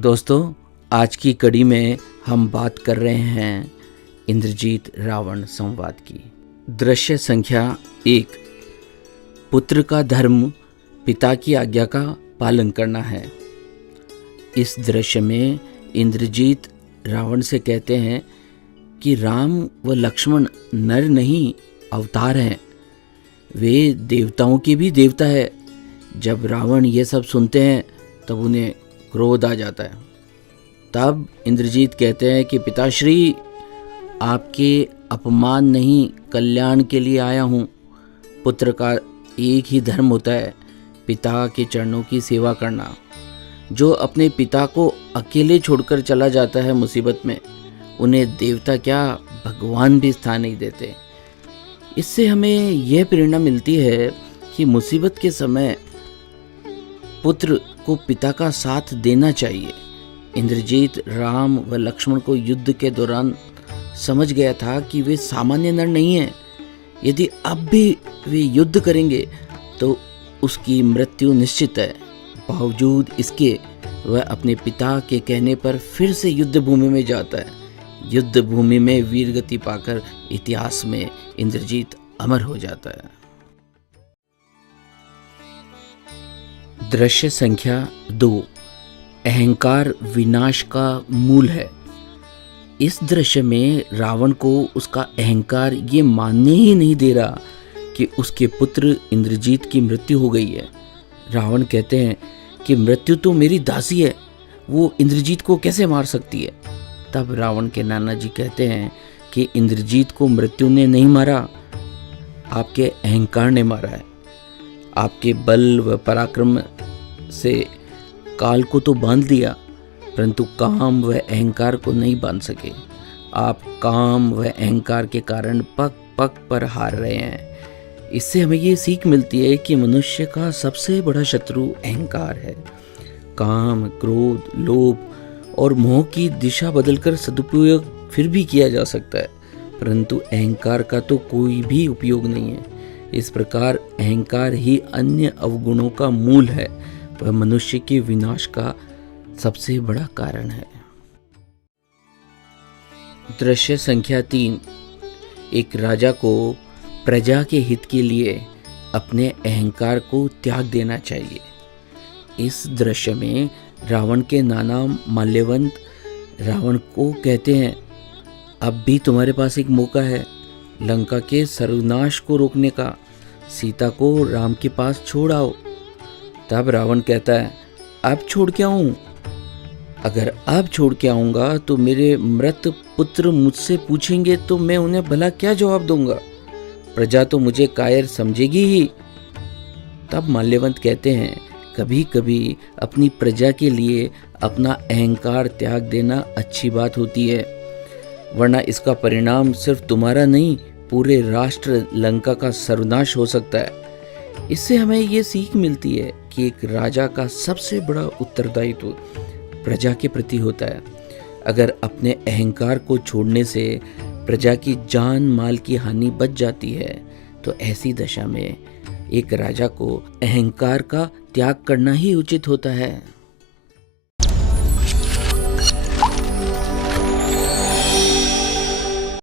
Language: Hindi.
दोस्तों, आज की कड़ी में हम बात कर रहे हैं इंद्रजीत रावण संवाद की। दृश्य संख्या 1। पुत्र का धर्म पिता की आज्ञा का पालन करना है। इस दृश्य में इंद्रजीत रावण से कहते हैं कि राम व लक्ष्मण नर नहीं अवतार हैं, वे देवताओं के भी देवता है। जब रावण ये सब सुनते हैं तब उन्हें क्रोध आ जाता है। तब इंद्रजीत कहते हैं कि पिताश्री, आपके अपमान नहीं कल्याण के लिए आया हूँ। पुत्र का एक ही धर्म होता है, पिता के चरणों की सेवा करना। जो अपने पिता को अकेले छोड़कर चला जाता है मुसीबत में, उन्हें देवता क्या भगवान भी स्थान नहीं देते। इससे हमें यह प्रेरणा मिलती है कि मुसीबत के समय पुत्र को पिता का साथ देना चाहिए। इंद्रजीत राम व लक्ष्मण को युद्ध के दौरान समझ गया था कि वे सामान्य नर नहीं हैं। यदि अब भी वे युद्ध करेंगे तो उसकी मृत्यु निश्चित है। बावजूद इसके वह अपने पिता के कहने पर फिर से युद्ध भूमि में जाता है। युद्ध भूमि में वीरगति पाकर इतिहास में इंद्रजीत अमर हो जाता है। दृश्य संख्या 2। अहंकार विनाश का मूल है। इस दृश्य में रावण को उसका अहंकार ये मानने ही नहीं दे रहा कि उसके पुत्र इंद्रजीत की मृत्यु हो गई है। रावण कहते हैं कि मृत्यु तो मेरी दासी है, वो इंद्रजीत को कैसे मार सकती है। तब रावण के नाना जी कहते हैं कि इंद्रजीत को मृत्यु ने नहीं मारा, आपके अहंकार ने मारा है। आपके बल व पराक्रम से काल को तो बांध दिया, परंतु काम व अहंकार को नहीं बांध सके। आप काम व अहंकार के कारण पग पग पर हार रहे हैं। इससे हमें ये सीख मिलती है कि मनुष्य का सबसे बड़ा शत्रु अहंकार है। काम, क्रोध, लोभ और मोह की दिशा बदलकर सदुपयोग फिर भी किया जा सकता है, परंतु अहंकार का तो कोई भी उपयोग नहीं है। इस प्रकार अहंकार ही अन्य अवगुणों का मूल है, वह मनुष्य के विनाश का सबसे बड़ा कारण है। दृश्य संख्या 3। एक राजा को प्रजा के हित के लिए अपने अहंकार को त्याग देना चाहिए। इस दृश्य में रावण के नाना माल्यवंत रावण को कहते हैं, अब भी तुम्हारे पास एक मौका है लंका के सर्वनाश को रोकने का। सीता को राम के पास छोड़ आओ। तब रावण कहता है, अब छोड़ के आऊं? अगर अब छोड़ के आऊंगा तो मेरे मृत पुत्र मुझसे पूछेंगे तो मैं उन्हें भला क्या जवाब दूंगा? प्रजा तो मुझे कायर समझेगी ही। तब माल्यवंत कहते हैं, कभी कभी अपनी प्रजा के लिए अपना अहंकार त्याग देना अच्छी बात होती है, वरना इसका परिणाम सिर्फ तुम्हारा नहीं, पूरे राष्ट्र लंका का सर्वनाश हो सकता है। इससे हमें ये सीख मिलती है कि एक राजा का सबसे बड़ा उत्तरदायित्व प्रजा के प्रति होता है। अगर अपने अहंकार को छोड़ने से प्रजा की जान माल की हानि बच जाती है तो ऐसी दशा में एक राजा को अहंकार का त्याग करना ही उचित होता है।